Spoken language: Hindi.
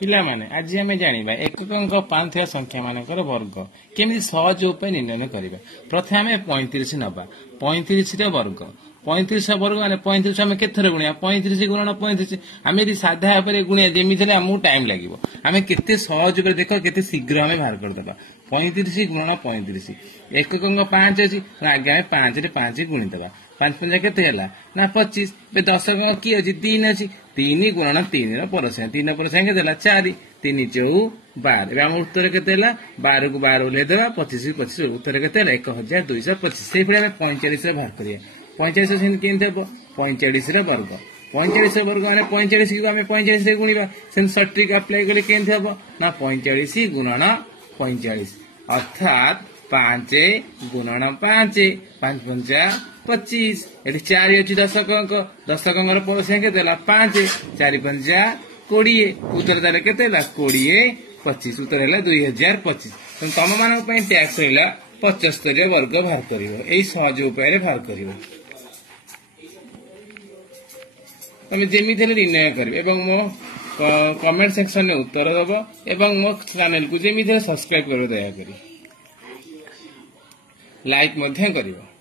पिला माने आज आम जाना एकक पांथ्या संख्या मानकर वर्ग केमी सहज उपाय निर्णय करवा। प्रथम आम 35 नवा 35 वर्ग 35 वर्ग मैंने 35 आम के गुणिया 35 गुणन 35 आम यदि साधा भाव गुणिया जमी आमको टाइम लगे आम के सहज देख के शीघ्र आम बाहर करदे 35 गुणन 35 एकक 5 अच्छी आगे आम 5 रे 5 गुणीदे 5 पंजा के ना 25 दशक कि अच्छी 3 अच्छी 3 गुणन 3 परसेंट 3 परसेंट के 4 3 चौ 12 आम उत्तर के 12 को 12 ओल्लैदे 25 25 उत्तर के 1225 से आम 45 बाहर करिए 45 केमती हम 45 वर्ग 45 वर्ग मैंने 45 को आम 45 से गुणा से सटीक अप्लाई कले केमती हम ना 45 गुणन 45 अर्थात 5 गुणन 5 5 पंजा 25 ये 4 अच्छी दशक दशक परसेंट के 5 4 पंजा 20 उत्तर देले के 20 25 उत्तर है 2025 तुम मान टैक्स रहा 75 वर्ग बाहर कर सहज उपाय बाहर कर तुम जमी निर्णय कर मो कमेंट सेक्शन में उत्तर दब मो चैनल को जमी सब्सक्राइब कर दया लाइक कर।